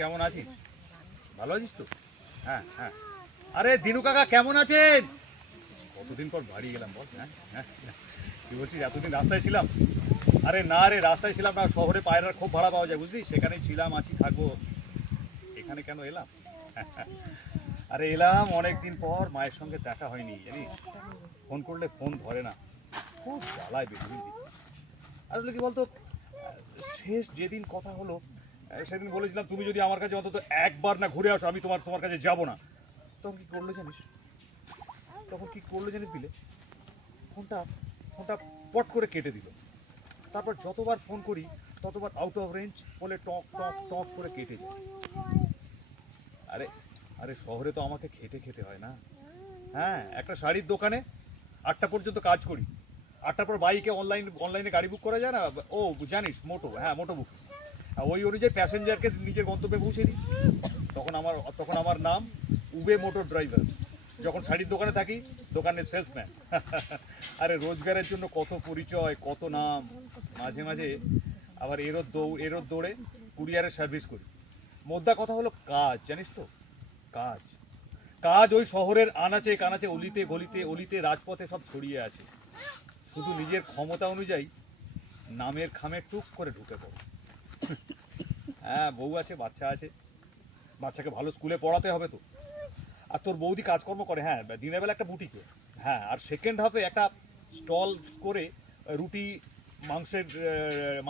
কেমন আছিস? ভালো আছিস তো? হ্যাঁ হ্যাঁ। আরে দিনু কাকা কেমন আছেন? কতদিন পর বাড়ি গেলাম বল। হ্যাঁ হ্যাঁ। কি বলছিস, এতদিন রাস্তায় ছিলাম? আরে না রে, রাস্তায় ছিলাম না, শহরে পায়রার খুব ভাড়া পাওয়া যায় বুঝলি, সেখানেই ছিলাম, আছি, থাকবো। এখানে কেন এলাম? আরে এলাম অনেক দিন পর, মায়ের সঙ্গে দেখা হয়নি জানিস, ফোন করলে ফোন ধরে না, খুব জ্বালায় বেশি বুঝলি। আসলে কি বলতো, শেষ যেদিন কথা হলো সেদিন বলেছিলাম তুমি যদি আমার কাছে অন্তত একবার না ঘুরে আসো আমি তোমার তোমার কাছে যাব না। তখন কি করলো জানিস? বিলে ফোনটা ফোনটা পট করে কেটে দিল। তারপর যতবার ফোন করি ততবার আউট অফ রেঞ্জ বলে টক টক টক করে কেটে যায়। আরে আরে শহরে তো আমাকে খেটে খেতে হয় না। হ্যাঁ, একটা শাড়ির দোকানে 8টা পর্যন্ত কাজ করি। 8টার পর বাইকে অনলাইনে গাড়ি বুক করা যায় না? ও জানিস, মোটো, হ্যাঁ মোটো বুক। ওই অনুযায়ী প্যাসেঞ্জারকে নিজের গন্তব্যে পৌঁছে দিই। তখন আমার নাম উবে মোটর ড্রাইভার। যখন শাড়ির দোকানে থাকি, দোকানের সেলসম্যান। আরে রোজগারের জন্য কত পরিচয়, কত নাম। মাঝে মাঝে আবার এরোর দৌড়ে কুরিয়ারের সার্ভিস করি। মোদ্দা কথা হলো কাজ, জানিস তো, কাজ। কাজ ওই শহরের আনাচে কানাচে, অলিতে গলিতে, অলিতে রাজপথে সব ছড়িয়ে আছে। শুধু নিজের ক্ষমতা অনুযায়ী নামের খামে টুক করে ঢুকে পড়ো। হ্যাঁ, বউ আছে, বাচ্চা আছে, বাচ্চাকে ভালো স্কুলে পড়াতে হবে তো। আর তোর বৌদি কাজকর্ম করে, হ্যাঁ, দিনের বেলা একটা বুটিকে, হ্যাঁ, আর সেকেন্ড হাফে একটা স্টল করে রুটি,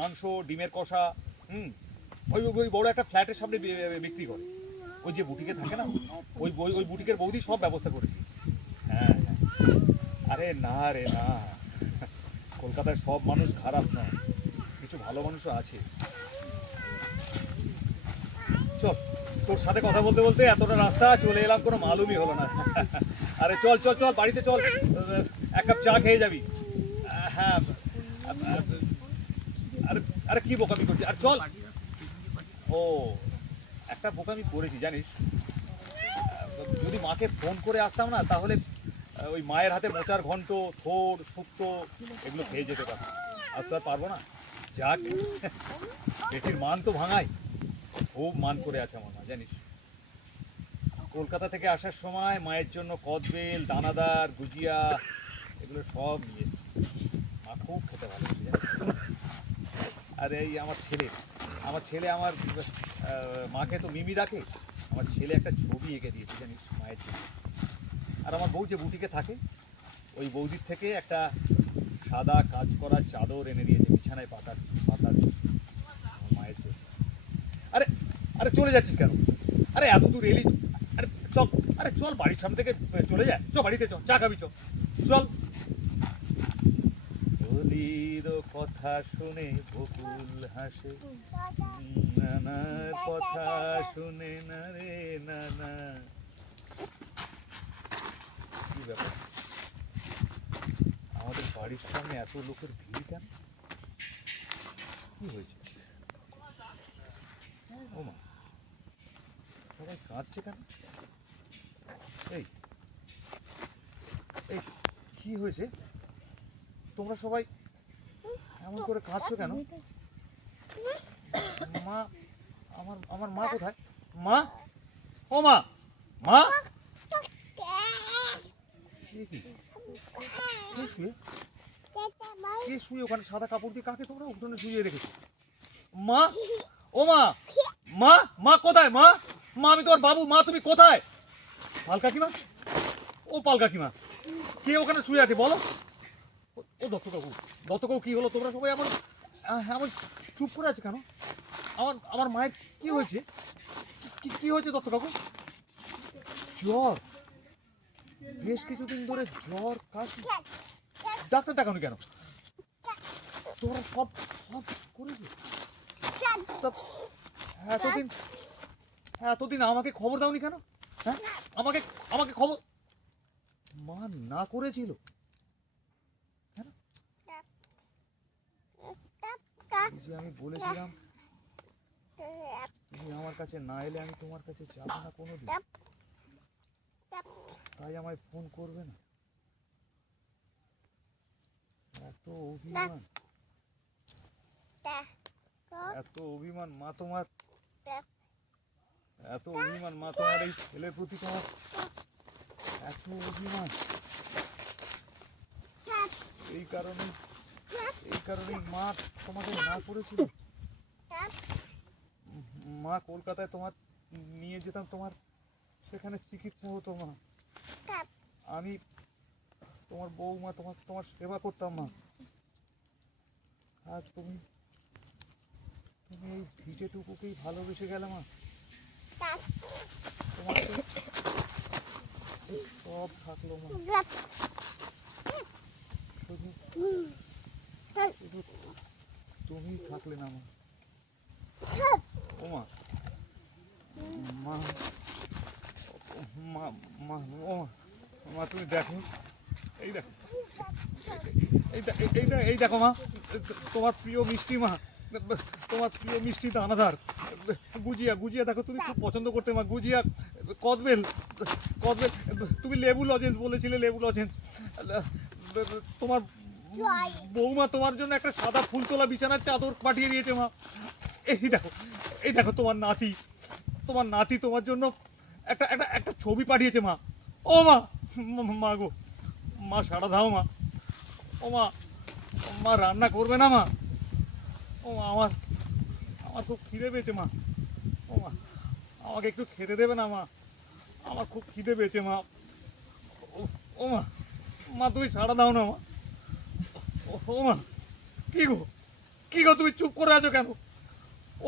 মাংস, ডিমের কষা, হুম, ওই ওই বড় একটা ফ্ল্যাটের সামনে বিক্রি করে। ওই যে বুটিকে থাকে না, ওই বুটিকের বৌদি সব ব্যবস্থা করে দিয়েছে। হ্যাঁ হ্যাঁ। আরে না রে না, কলকাতায় সব মানুষ খারাপ নয়, কিছু ভালো মানুষও আছে। চল, তোর সাথে কথা বলতে বলতে এতটা রাস্তা চলে এলাম, কোনো মালুমই হলো না। আরে চল চল চল, বাড়িতে চল, এক কাপ চা খেয়ে যাবি। হ্যাঁ। আরে আরে কি বোকামি করছিস, আর চল। ও, একটা বোকামি করেছি জানিস, যদি মাকে ফোন করে আসতাম না তাহলে ওই মায়ের হাতে মোচার ঘন্ট, থোর, শুক্তো এগুলো খেয়ে যেতে পারতাম। আজ তো আর পারবো না। যাক, বেটির মান তো ভাঙাই, খুব মান করে আছে আমার মা জানিস। কলকাতা থেকে আসার সময় মায়ের জন্য কদবেল, দানাদার, গুজিয়া এগুলো সব নিয়ে এসেছি। মা খুব খেতে ভালোবাসে জানিস। আর এই আমার ছেলে মাকে তো মিমি ডাকে। আমার ছেলে একটা ছবি এঁকে দিয়েছে জানিস মায়ের জন্য। আর আমার বউ যে বুটিকে থাকে, ওই বৌদির থেকে একটা সাদা কাজ করা চাদর এনে দিয়েছে বিছানায় পাতার পাতার আমার মায়ের জন্য। আরে আরে চলে যাচ্ছিস কেন? আরে এত দূর এলি, আরে চল, আরে চল, বাড়ির সামনে থেকে চলে যায়, চ বাড়িতে, চ চা খাবি, চল। বলির কথা শুনে বকুল হাসে, নানার কথা শুনে না রে নানা। কি ব্যাপার, আমাদের বাড়ির সামনে এত লোকের ভিড় কেন? কি হয়েছে? ও মা, সবাই কাঁদছে কেন? এই এই কি হয়েছে? তোমরা সবাই এমন করে কাঁদছো কেন? মা, আমার মা কোথায়? মা, ও মা, মা, কে শুয়ে কে শুয়ে ওখানে সাদা কাপড় দিয়ে? কাকে তোমরা উঠোনে শুয়ে রেখেছো? মা, ও মা, মা, মা কোথায়? মা, মা আমি তোমার বাবু, মা তুমি কোথায়? পাল কাকিমা, ও পাল কাকিমা, কে ওখানে শুয়ে আছে বলো? ও দত্তকাকু, কি হলো? তোমরা সবাই এমন এমন চুপ করে আছে কেন? আমার মায়ের কি হয়েছে? কি হয়েছে দত্তকাকু? জ্বর, বেশ কিছুদিন ধরে জ্বর, কাশি। ডাক্তার দেখানো কেন? তোমরা সব সব করেছো? তা এতদিন এতদিন আমাকে খবর দাওনি কেন? হ্যাঁ, আমাকে আমাকে খবর মা না করেছিল কেন? ওই যে আমি বলেছিলাম, তুমি আমার কাছে না এলে আমি তোমার কাছে যাবো না কোনোদিন, তাই আমায় ফোন করবে না। এত অভিমান, এত অভিমান মা তোমার। এত অভিমান মা তোমার এই ছেলের প্রতি, তোমার এত অভিমান। এই কারণে মা তোমাকে না করেছিল। মা কলকাতায় তোমার নিয়ে যেতাম, তোমার সেখানে চিকিৎসা হতো মা। আমি তোমার বউমা, তোমার সেবা করতাম মা। আর তুমি এই ভিটেটুকুকেই ভালোবেসে গেলে মা। তোমার সব থাকলো মা, শুধু শুধু তুমি থাকলে না মা। ও মা, মা মা মা ও মা, তুমি দেখো, এই দেখো, এই দেখো মা, তোমার প্রিয় মিষ্টি মা, তোমার প্রিয় মিষ্টি দানাদার গুজিয়া দেখো, তুমি খুব পছন্দ করতে মা। গুজিয়া, কদবেল, তুমি লেবু লজেন্স বলেছিলে, লেবু লজেন্স। তোমার বৌমা তোমার জন্য একটা সাদা ফুল তোলা বিছানার চাদর পাঠিয়ে দিয়েছে মা। এই দেখো তোমার নাতি তোমার জন্য একটা ছবি পাঠিয়েছে মা। ও মা, মা গো, মা সাড়া দাও মা। ও মা রান্না করবে না মা? ও মা, আমার খুব খিদে পেয়েছে মা। ও মা, আমাকে একটু খেতে দেবে না মা? আমার খুব খিদে পেয়েছে মা। ও মা, তুমি সাড়া দাও না মা। ও মা, কি গো তুমি চুপ করে আছো কেন?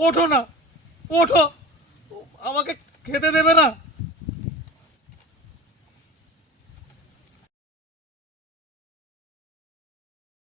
ওঠো না, ওঠো, আমাকে খেতে দেবে না?